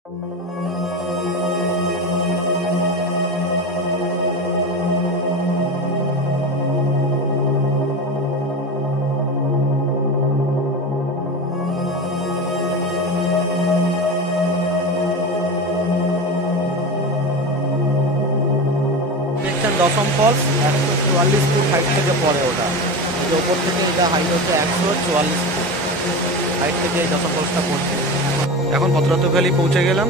দেখছেন দশম false 144 foot height থেকে পড়ে ওটা, ওপর থেকে এটা হাইট হচ্ছে 144 ফুট হাইট থেকে এই দশম ফলসটা পড়ছে। এখন পত্রাতু ভ্যালি পৌঁছে গেলাম।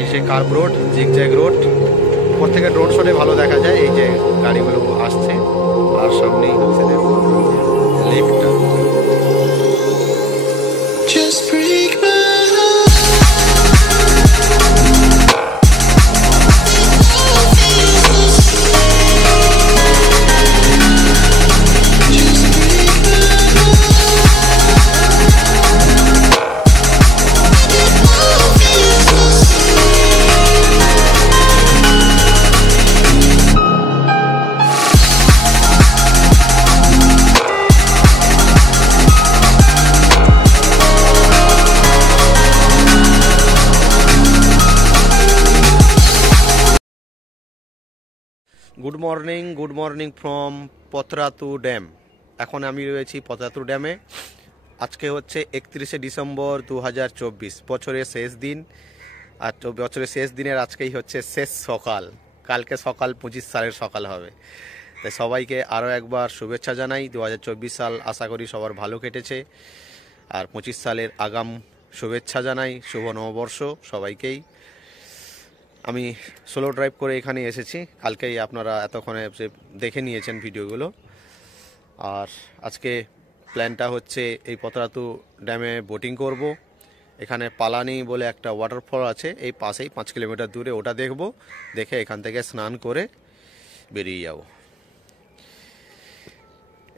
এই সেই কার্ভ রোড, জিগজ্যাগ রোড, উপর থেকে ড্রোন শটে ভালো দেখা যায়। এই যে গাড়িগুলো আসছে আর সামনেই হচ্ছে দেখুন লিফটটা। Good morning from Patratu dam. এখন আমি রয়েছি পতরাতু ড্যামে। আজকে হচ্ছে 31শে ডিসেম্বর 2024, বছরের শেষ দিন। আর বছরের শেষ দিনের আজকেই হচ্ছে শেষ সকাল। কালকে সকাল 25 সালের সকাল হবে। তাই সবাইকে আরও একবার শুভেচ্ছা জানাই। 2024 সাল আশা করি সবার ভালো কেটেছে। আর 25 সালের আগাম শুভেচ্ছা জানাই, শুভ নববর্ষ সবাইকেই। আমি সোলো ড্রাইভ করে এখানে এসেছি, কালকেই আপনারা এতক্ষণে দেখে নিয়েছেন ভিডিওগুলো। আর আজকে প্ল্যানটা হচ্ছে এই পতরাতু ড্যামে বোটিং করব। এখানে পালানি বলে একটা ওয়াটারফল আছে এই পাশেই 5 কিলোমিটার দূরে, ওটা দেখব, দেখে এখান থেকে স্নান করে বেরিয়ে যাব।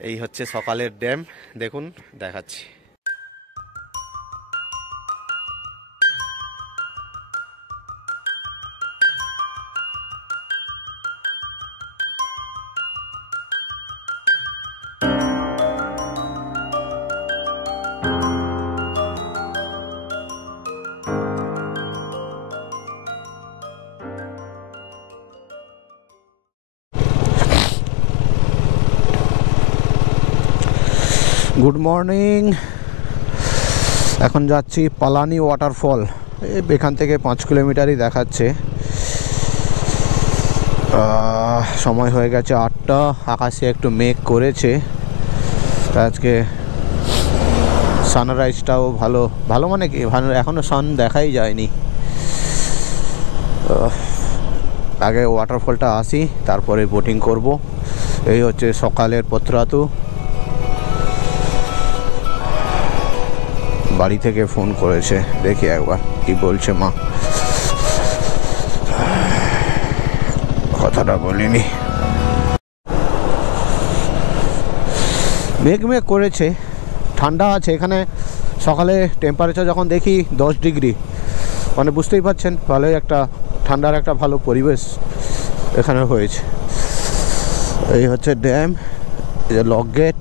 এই হচ্ছে সকালের ড্যাম, দেখুন দেখাচ্ছি। Good morning. এখন যাচ্ছি পালানি ওয়াটারফল। এখান থেকে 5 কিলোমিটারই দেখাচ্ছে। সময় হয়ে গেছে 8টা। আকাশে একটু মেঘ করেছে। আজকে সানরাইজটাও ভালো ভালো মানে কি ভালো, এখনও সান দেখাই যায়নি। আগে ওয়াটারফলটা আসি, তারপরে বোটিং করব। এই হচ্ছে সকালের পতরাতু। বাড়ি থেকে ফোন করেছে, দেখি একবার কি বলছে মা। কথাটা বলিনি। মেঘ করেছে, ঠান্ডা আছে এখানে। সকালে টেম্পারেচার যখন দেখি 10 ডিগ্রি, মানে বুঝতেই পারছেন ভালোই একটা ঠান্ডার একটা ভালো পরিবেশ এখানে হয়েছে। এই হচ্ছে ড্যাম, এই যে লক গেট।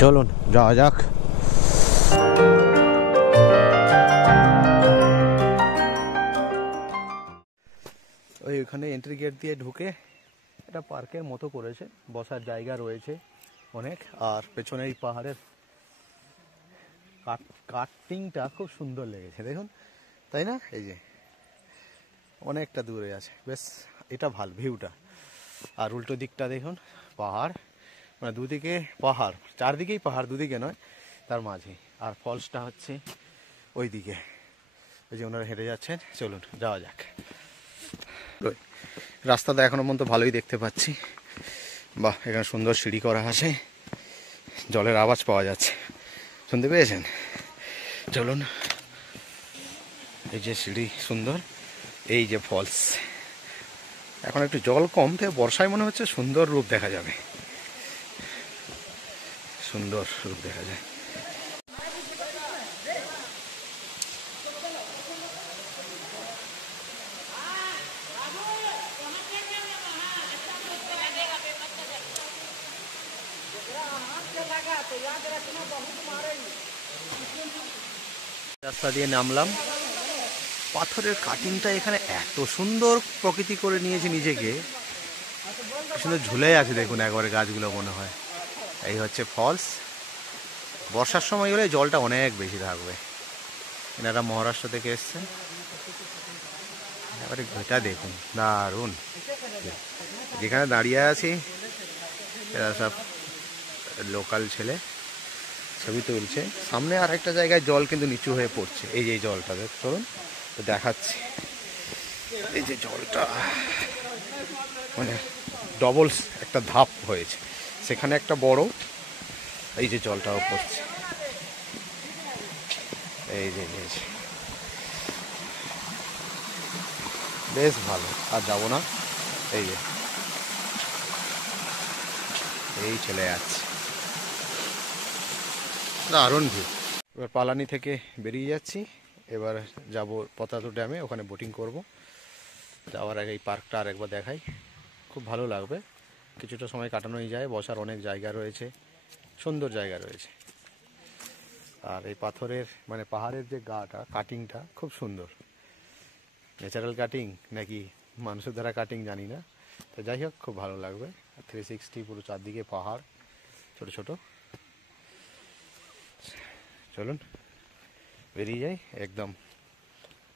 চলুন যাওয়া যাক। ওইখানে এন্ট্রি গেট দিয়ে ঢুকে এটা পার্কের মতো করেছে, বসার জায়গা রয়েছে অনেক। আর পেছনে এই পাহাড়ের কাটিংটা খুব সুন্দর লেগেছে, দেখুন, তাই না? এই যে অনেকটা দূরে আছে, বেশ এটা ভালো ভিউটা। আর উল্টো দিকটা দেখুন পাহাড়, মানে দুদিকে পাহাড়, চারদিকেই পাহাড়, দুদিকে নয়, তার মাঝে। আর ফলসটা হচ্ছে ওই দিকে, ওই যে ওনারা হেঁটে যাচ্ছেন। চলুন যাওয়া যাক। রাস্তাটা এখনো পর্যন্ত ভালোই দেখতে পাচ্ছি। বাহ, এখানে সুন্দর সিঁড়ি করা আছে, জলের আওয়াজ পাওয়া যাচ্ছে, শুনতে পেয়েছেন? চলুন, এই যে সিঁড়ি সুন্দর, এই যে ফলস। এখন একটু জল কম, তাই বর্ষায় মনে হচ্ছে সুন্দর রূপ দেখা যাবে, সুন্দর রূপ দেখা যায়। রাস্তা দিয়ে নামলাম। পাথরের কাটিংটা এখানে এত সুন্দর প্রকৃতি করে নিয়েছে নিজেকে, সুন্দর ঝুলে আছে দেখুন একবারে গাছগুলো মনে হয়। এই হচ্ছে ফলস। বর্ষার সময় হলে জলটা অনেক বেশি থাকবে। এনারা মহারাষ্ট্র থেকে এসছেন। এবারে ঘেটা দেখুন, দারুণ। যেখানে দাঁড়িয়ে আছি এরা সব লোকাল ছেলে, ছবি তুলছে। সামনে আর একটা জায়গায় জল কিন্তু নিচু হয়ে পড়ছে। এই যে জলটা চলুন তো দেখাচ্ছি। এই যে জলটা মানে ডবল একটা ধাপ হয়েছে, সেখানে একটা বড়, এই যে জলটাও পড়ছে। এই যে বেশ ভালো, আর যাবো না। এই যে এই চলে যাচ্ছে, দারুণ ভিউ। এবার পালানি থেকে বেরিয়ে যাচ্ছি। এবার যাব পত্রাতু ড্যামে, ওখানে বোটিং করব। যাওয়ার আগে এই পার্কটা আর একবার দেখাই, খুব ভালো লাগবে। কিছুটা সময় কাটানোই যায়, বসার অনেক জায়গা রয়েছে, সুন্দর জায়গা রয়েছে। আর এই পাথরের মানে পাহাড়ের যে গাটা, কাটিংটা খুব সুন্দর। ন্যাচারাল কাটিং নাকি মানুষের দ্বারা কাটিং জানি না, তো যাই হোক খুব ভালো লাগবে। 360 পুরো চারদিকে পাহাড় ছোট ছোট। চলুন বেরিয়ে যাই, একদম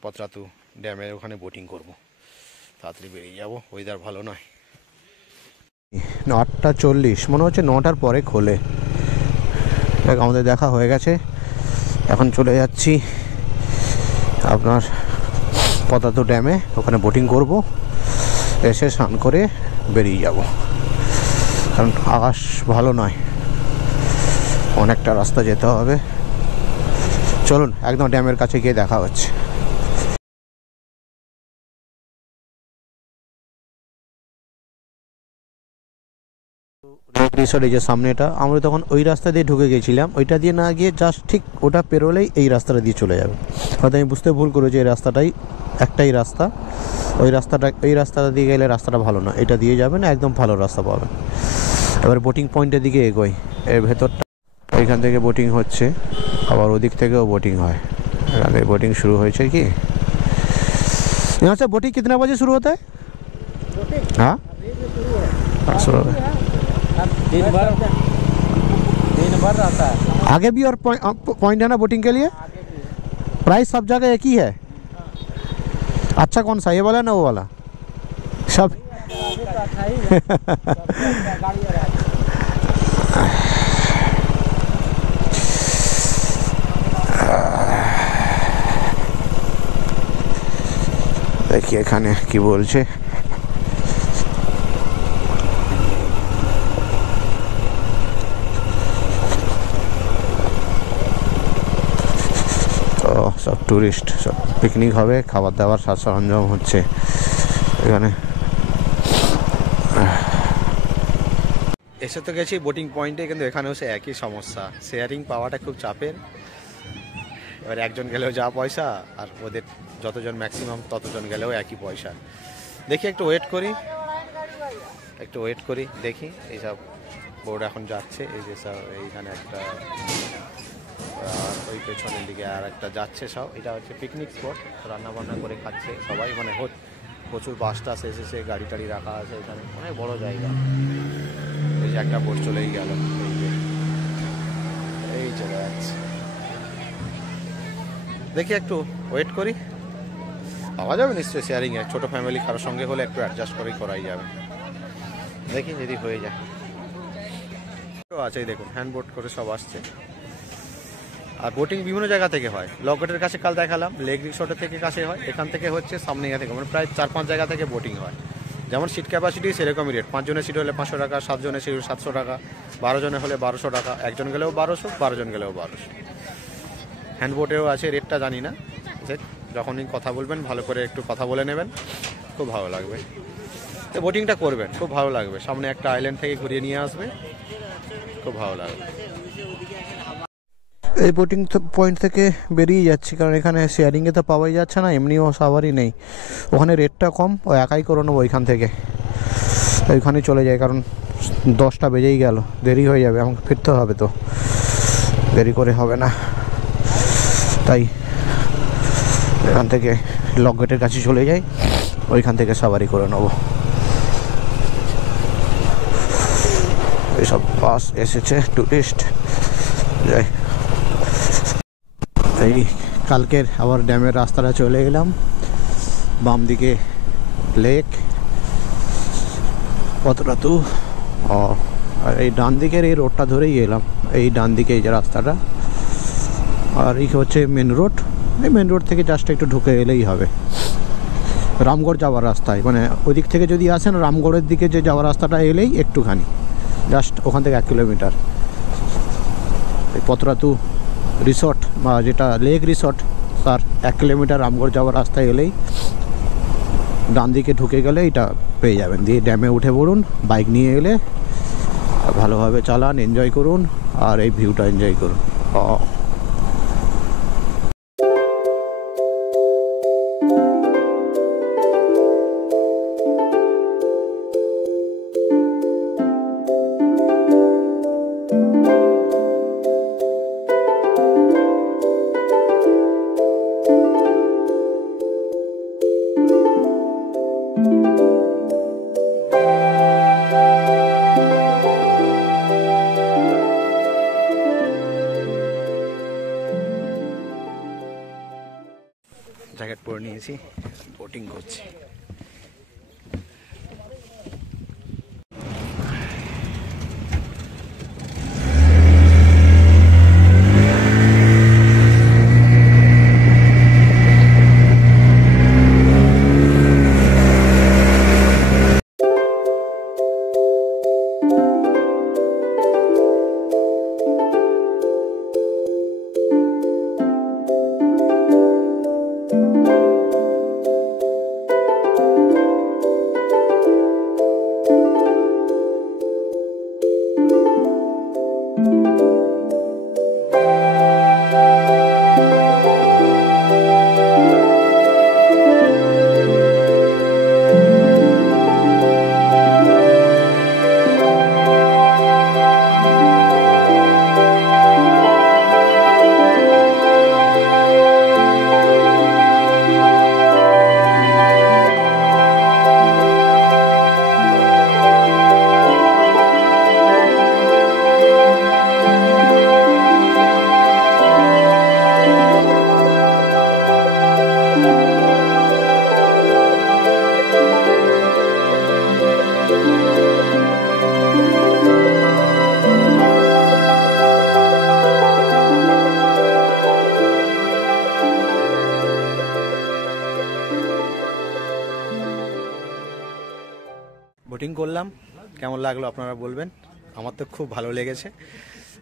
পত্রাতু ড্যামের ওখানে বোটিং করব। তাড়াতাড়ি বেরিয়ে যাব, ওয়েদার ভালো নয়। 8:40 মনে হচ্ছে, 9টার পরে খোলে। আমাদের দেখা হয়ে গেছে, এখন চলে যাচ্ছি আপনার পত্রাতু ড্যামে, ওখানে বোটিং করব। এসে স্নান করে বেরিয়ে যাব, কারণ আকাশ ভালো নয়, অনেকটা রাস্তা যেতে হবে। চলুন একদম ড্যামের কাছে গিয়ে দেখা হচ্ছে। রিসোর্ট এই যে সামনেটা, আমরা তখন ওই রাস্তা দিয়ে ঢুকে গেছিলাম, ওইটা দিয়ে না গিয়ে জাস্ট ঠিক ওটা পেরোলেই এই রাস্তাটা দিয়ে চলে যাবে। হয়তো আমি বুঝতে ভুল করেছি, এই রাস্তাটাই একটাই রাস্তা। ওই রাস্তাটা দিয়ে গেলে রাস্তাটা ভালো না, এটা দিয়ে যাবেন একদম ভালো রাস্তা পাবেন। এবার বোটিং পয়েন্টের দিকে এগোই। এর ভেতরটা এখান থেকে বোটিং হচ্ছে, আবার ওদিক থেকেও বোটিং হয়। এখানে बोटिंग शुरू হয়েছে কি? यहाँ से बोटिंग कितने बजे शुरू होता है? हाँ शुरू है, दिन भर रहता है। आगे भी और पॉइंट है ना बोटिंग के लिए? प्राइस सब जगह एक ही है? अच्छा कौन सा, ये वाला ना वो वाला? सब देखिए এখানে কি বলছে। সব টুরিস্ট, সব পিকনিক হবে, খাবার দাবার সাজ সরঞ্জাম হচ্ছে এখানে। এসে তো গেছি বোটিং পয়েন্টে, কিন্তু এখানেও সে একই সমস্যা, শেয়ারিং পাওয়াটা খুব চাপের। এবার একজন গেলেও যা পয়সা, আর ওদের যতজন ম্যাক্সিমাম ততজন গেলেও একই পয়সা। দেখি একটু ওয়েট করি, দেখি এইসব বোর্ড এখন যাচ্ছে। এই যে সব এইখানে একটা, আর ওই পেছনের দিকে আর একটা যাচ্ছে সব। এটা হচ্ছে পিকনিক স্পট, রান্না বান্না করে খাচ্ছে সবাই, মানে প্রচুর বাস টাস এসেছে, গাড়ি টাড়ি রাখা আছে এখানে, অনেক বড় জায়গা। এই যে একটা বোট চলেই গেল, এই চলে যাচ্ছে। দেখি একটু ওয়েট করি, পাওয়া যাবে নিশ্চয়ই শেয়ারিংয়ে। ছোটো ফ্যামিলি কারোর সঙ্গে হলে একটু অ্যাডজাস্ট করেই করাই যাবে। দেখি যদি হয়ে যায়। আছেই দেখুন, হ্যান্ডবোট করে সব আসছে। আর বোটিং বিভিন্ন জায়গা থেকে হয়। লগেটের কাছে কাল দেখালাম, লেক রিসোর্টের থেকে কাছে হয়, এখান থেকে হচ্ছে সামনে থেকে, মানে প্রায় 4-5 জায়গা থেকে বোটিং হয়। যেমন সিট ক্যাপাসিটি সেরকমই রেট। 5 জনের সিট হলে 500 টাকা, 7 জনের সিট 700 টাকা, 12 জনের হলে 1200 টাকা, একজন গেলেও 1200, 12 জন গেলেও 1200। হ্যান্ডবোটেও আছে, রেটটা জানি না। যখনই কথা বলবেন ভালো করে একটু কথা বলে নেবেন, খুব ভালো লাগবে। তো বোটিংটা করবেন, খুব ভালো লাগবে। সামনে একটা আইল্যান্ড থেকে ঘুরিয়ে নিয়ে আসবে, খুব ভালো লাগবে। এই বোটিং পয়েন্ট থেকে বেরিয়ে যাচ্ছি, কারণ এখানে শেয়ারিংয়ে তো পাওয়াই যাচ্ছে না, এমনিও সবারই নেই। ওখানে রেটটা কম, ও একাই করে নেবো ওইখান থেকে। ওইখানে চলে যাই, কারণ 10টা বেজেই গেল, দেরি হয়ে যাবে, আমাকে ফিরতে হবে, তো দেরি করে হবে না, তাই এখান থেকে লক গেটের কাছে চলে যাই, ওইখান থেকে সাবারি করে নেব। এইসব বাস এসেছে, টুরিস্ট যাই। এই কালকের আবার ড্যামের রাস্তাটা চলে গেলাম, বাম দিকে লেক পতরাতু, আর এই ডান দিকের এই রোডটা ধরেই এলাম, এই ডান দিকে এই যে রাস্তাটা, আর এই হচ্ছে মেন রোড। এই মেন রোড থেকে জাস্ট একটু ঢুকে এলেই হবে রামগড় যাওয়ার রাস্তায়, মানে ওই দিক থেকে যদি আসেন রামগড়ের দিকে যে যাওয়ার রাস্তাটা এলেই একটুখানি, জাস্ট ওখান থেকে 1 কিলোমিটার। এই পতরাতু রিসর্ট বা যেটা লেক রিসর্ট, তার 1 কিলোমিটার রামগড় যাওয়ার রাস্তায় এলেই ডান দিকে ঢুকে গেলে এটা পেয়ে যাবেন। দিয়ে ড্যামে উঠে পড়ুন, বাইক নিয়ে এলে ভালোভাবে চালান, এনজয় করুন, আর এই ভিউটা এনজয় করুন। জ্যাকেট পরে নিয়েছি, বোটিং করছি। বোটিং করলাম, কেমন লাগলো আপনারা বলবেন। আমার তো খুব ভালো লেগেছে।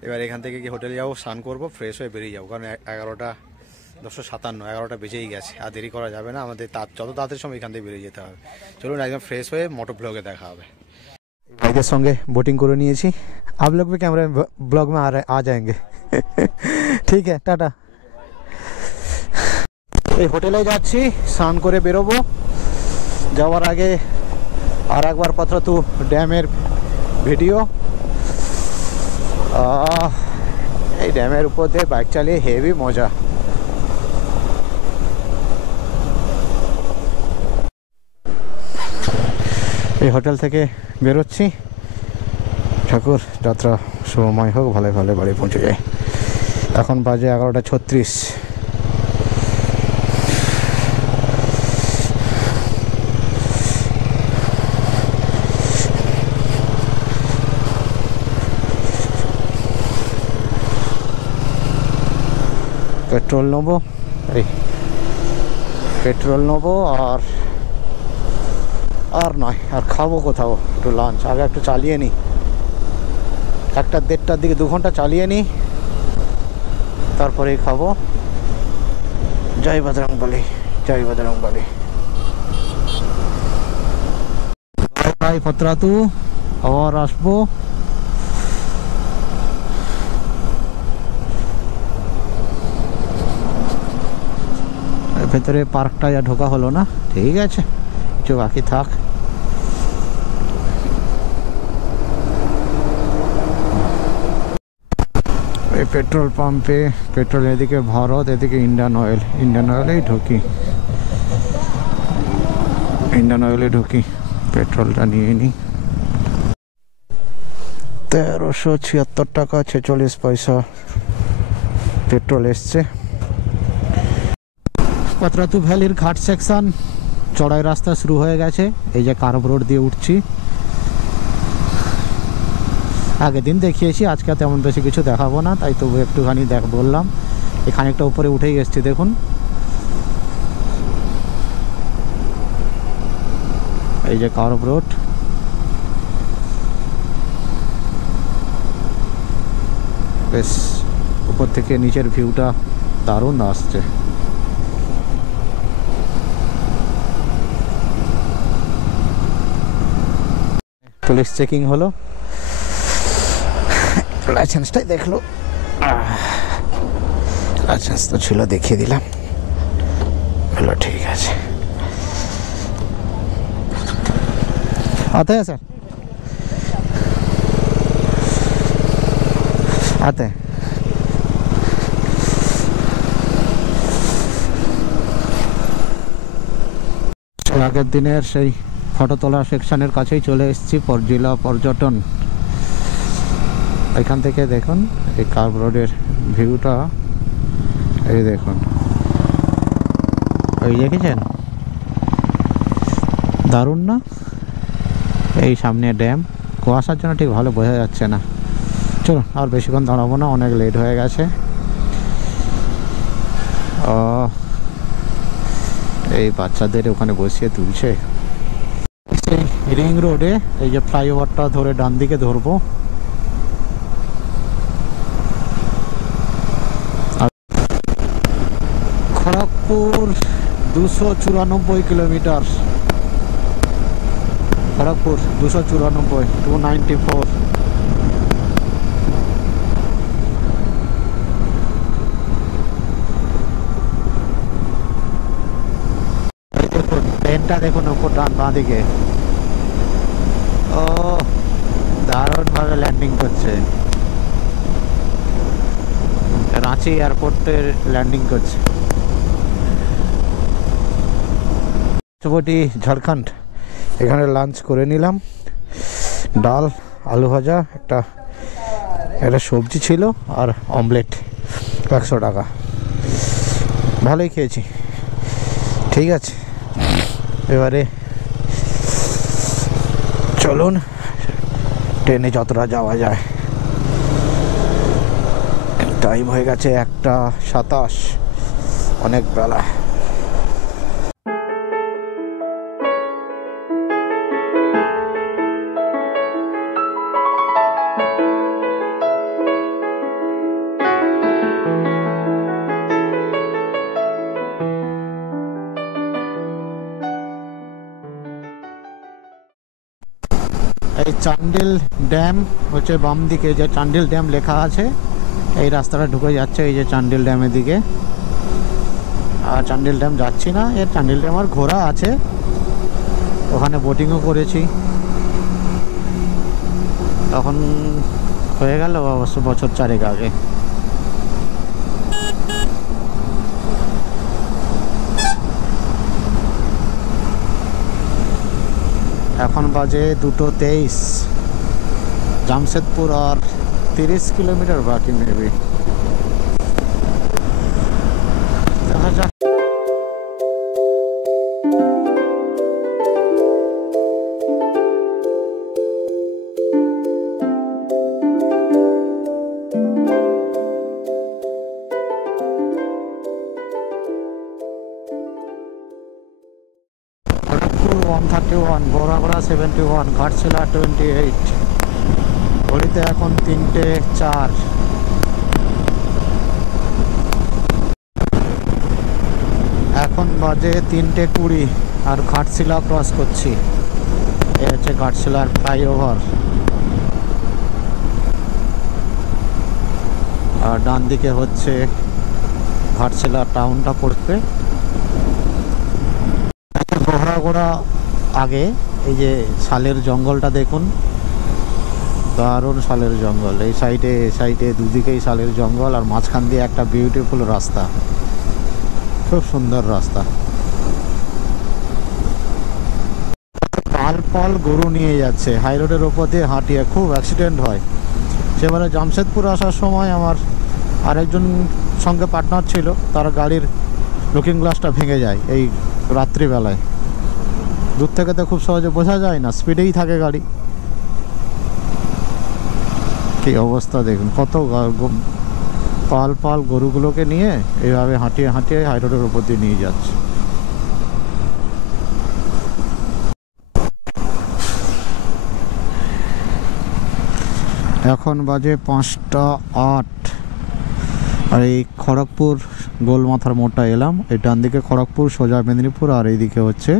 এবার এখান থেকে গিয়ে হোটেলে যাবো, স্নান করবো, ফ্রেশ হয়ে বেরিয়ে যাবো, কারণ 11:57 বেজেই গেছে, আর দেরি করা যাবে না, আমাদের যত তাড়াতাড়ি সময় এখান থেকে বেরিয়ে যেতে হবে। চলুন একদম ফ্রেশ হয়ে মোটো ব্লগে দেখা হবে। ভাইদের সঙ্গে বোটিং করে নিয়েছি, आप लोग भी कैमरे ब्लॉग में आ जाएंगे। ঠিক আছে, টাটা। এই হোটেলে যাচ্ছি, স্নান করে বেরোবো। যাওয়ার আগে আর একবার পতরাতু ড্যামের ভিডিও। এই ড্যামের উপর দিয়ে বাইক চালিয়ে হেভি মজা। এই হোটেল থেকে বেরোচ্ছি, ঠাকুর যাত্রা শুভময় হোক, ভালো ভালো বাড়ি পৌঁছে যায়। এখন বাজে 11:36। পেট্রোল নেবো, এই পেট্রোল নেবো, আর নয়, আর খাবো কোথাও, একটু লাঞ্চ আগে একটু চালিয়ে নিই, 1-1:30টার দিকে 2 ঘন্টা চালিয়ে নিই, তারপরেই খাবো। জয় বজরংবলী, জয় বজরংবলী। বাই পতরাতু, আবার আসবো। ভেতরে পার্কটা ঢোকা হলো না, ঠিক আছে, কিছু বাকি থাক। এই পেট্রোল পাম্পে পেট্রোল এদিকে ভারত, এদিকে ইন্ডিয়ান অয়েলেই ঢুকি, ইন্ডিয়ান অয়েলে ঢুকি, পেট্রোলটা নিয়ে নিই। 1376 টাকা 46 পয়সা পেট্রোল এসছে। পতরাতু ভ্যালির ঘাট সেকশন চড়াই রাস্তা শুরু হয়ে গেছে। এই যে কার্ভ রোড দিয়ে উঠছি, আগের দিন দেখিয়েছি, আজকে তেমন বেশি কিছু দেখাবো না, তাই তবু একটুখানি বললাম। এখানে একটা উপরে উঠেই এসছি, দেখুন এই যে কার্ভ রোড। বেশ উপর থেকে নিচের ভিউটা দারুণ আসছে। পুলিশ চেকিং হলো, লাইসেন্সটাই দেখলো, লাইসেন্স তো ছিল, দেখিয়ে দিলাম, বললো ঠিক আছে। आते हैं सर, आते हैं। আগের দিনের সেই ফটো তোলা সেকশনের কাছেই চলে এসেছি, জেলা পর্যটন। এখান থেকে দেখুন এই কার্ভ রোডের ভিউটা, এই দেখুন, ওই দেখেছেন, দারুণ না? এই সামনে ড্যাম, কুয়াশার জন্য ঠিক ভালো বোঝা যাচ্ছে না। চলো আর বেশিক্ষণ দাঁড়াবো না, অনেক লেট হয়ে গেছে। এই বাচ্চাদের ওখানে বসিয়ে তুলছে। রিং রোডে এই যে ফ্লাইওভারটা ধরে ডান দিকে ধরবো, খড়গপুর 294 কিলোমিটার, খড়গপুর 294, 294। দেখুন ট্রেনটা, দেখুন উপর ডান বাঁ দিকে, ও দারুণ ভাবে ল্যান্ডিং করছে, রাঁচি এয়ারপোর্টে ল্যান্ডিং করছে। চৌপটি ঝাড়খণ্ড, এখানে লাঞ্চ করে নিলাম, ডাল, আলু ভাজা, একটা সবজি ছিল আর অমলেট, 100 টাকা, ভালোই খেয়েছি। ঠিক আছে, এবারে চলুন ট্রেনে যতটা যাওয়া যায়। টাইম হয়ে গেছে 1:27, অনেক বেলা। এই চান্ডিল ড্যাম হচ্ছে বাম দিকে, যে চান্ডিল ড্যাম লেখা আছে, এই রাস্তাটা ঢুকে যাচ্ছে এই যে চান্ডিল ড্যামের দিকে। আর চান্ডিল ড্যাম যাচ্ছি না, এর চান্ডিল ড্যাম আর ঘোরা আছে, ওখানে বোটিংও করেছি, তখন হয়ে গেল অবশ্য বছর 4 আগে। এখন বাজে 2:23, জামশেদপুর আর 30 কিলোমিটার বাকি মেবি, দেখা যাক। খড়গপুর 131, বড়াগড়া 71, ঘাটশিলা 28, ঘড়িতে এখন 3:04। এখন বাজে 3:20 আর ঘাটশিলা ক্রস করছি, এ হচ্ছে ঘাটশিলার ফ্লাইওভার। আর ডান দিকে হচ্ছে ঘাটশিলা টাউনটা পড়বে। বড়াগড়া আগে এই যে শালের জঙ্গলটা দেখুন, দারুণ শালের জঙ্গল। এই সাইডে দুদিকেই শালের জঙ্গল, আর মাঝখান দিয়ে একটা বিউটিফুল রাস্তা, খুব সুন্দর রাস্তা। পাল গরু নিয়ে যাচ্ছে হাই রোডের ওপর দিয়ে হাঁটিয়ে, খুব অ্যাক্সিডেন্ট হয়। সেবারে জামশেদপুর আসার সময় আমার আরেকজন সঙ্গে পার্টনার ছিল, তার গাড়ির লুকিং গ্লাসটা ভেঙে যায় এই রাত্রিবেলায়। দূর থেকে তো খুব সহজে বোঝা যায় না, স্পিডেই থাকে গাড়ি। কি অবস্থা দেখুন, কত পাল গরুগুলোকে নিয়ে এইভাবে হাঁটিয়ে হাই রোডের উপর দিয়ে নিয়ে যাচ্ছে। এখন বাজে 5:08, আর এই খড়গপুর গোলমাথার মোড়টা এলাম। এই ডান দিকে খড়গপুর, সোজা মেদিনীপুর, আর এইদিকে হচ্ছে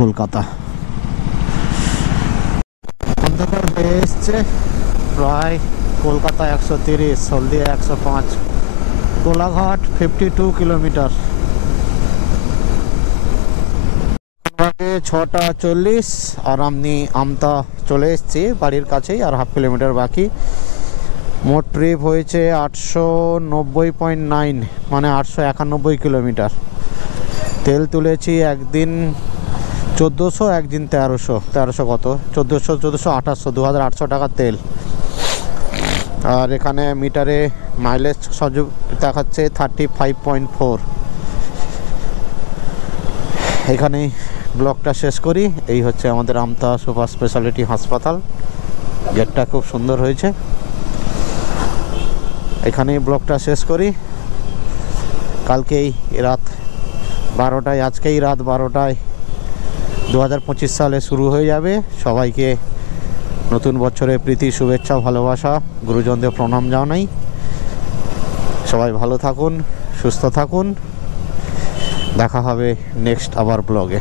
কলকাতা। অন্ধকার হয়ে এসছে প্রায়। কলকাতা 130, হলদিয়া 105, কোলাঘাট 52 কিলোমিটার। 6:40, আর আমি আমতা চলে এসেছি বাড়ির কাছেই, আর হাফ কিলোমিটার বাকি। মোট ট্রিপ হয়েছে 890.9, মানে 891 কিলোমিটার। তেল তুলেছি একদিন 1400, একদিন 1300 কত 1400 2800, 2800 টাকা তেল। আর এখানে মিটারে মাইলেজ সহযোগ দেখাচ্ছে 35.4। এখানেই ব্লগটা শেষ করি। এই হচ্ছে আমাদের আমতা সুপার স্পেশালিটি হাসপাতাল, গেটটা খুব সুন্দর হয়েছে। এখানেই ব্লগটা শেষ করি। কালকেই রাত 12টায়, আজকেই রাত 12টায় 2025 সালে শুরু হয়ে যাবে। সবাইকে নতুন বছরে প্রীতি, শুভেচ্ছা, ভালোবাসা, গুরুজনদের প্রণাম জানাই। সবাই ভালো থাকুন, সুস্থ থাকুন। দেখা হবে নেক্সট আবার ব্লগে।